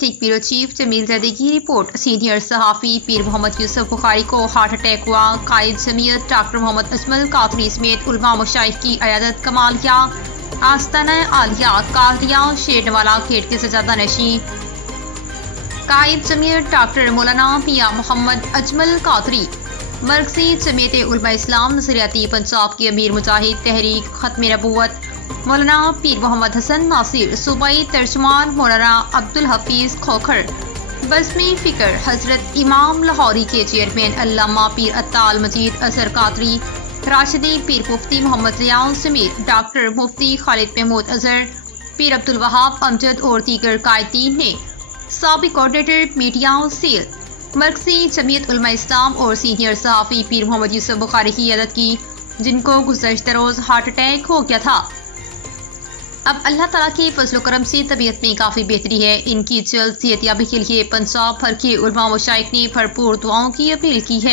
District bureau chief جمیل زیدی کی report. Senior صحافی پیر محمد یوسف بخاری کو ہارٹ اٹیک ہوا۔ قائد جمعیت ڈاکٹر محمد اجمل قادری سمیت علماء مشائخ کی عیادت۔ کمال کیا آستانہ عالیہ قادریہ شیرنوالا گیٹ کے سجادہ نشین۔ قائد جمعیت ڈاکٹر مولانا میاں محمد اجمل قادری، مرکزی جمعیت علماء اسلام نظریاتی پنجاب کے امیر مجاہد تحریک ختم نبوت مولانا پیر محمد حسن ناصر، صوبائی ترجمان مولانا عبدالحفیظ کھوکھر، بزمی فکر حضرت امام لاہوری کے چیئرمین علامہ پیر اطال مجید اظہر قادری، راشدی پیر مفتی محمد ریاض سمیت ڈاکٹر مفتی خالد محمود اظہر، پیر عبدالوہاب امجد اور دیگر قائدین نے سابق کوآرڈینیٹر میڈیا سیل، مرکزی جمعیت علماء اسلام اور سینئر صحافی پیر محمد یوسف بخاری کی عیادت کی، جن کو گزشتہ روز ہارٹ اٹیک ہو گیا تھا۔ اب اللہ تعالیٰ کے فضل و کرم سے طبیعت میں کافی بہتری ہے۔ ان کی جلد صحت یابی کے لیے پنجاب بھر کے علماء مشائخ نے بھرپور دعاؤں کی اپیل کی ہے۔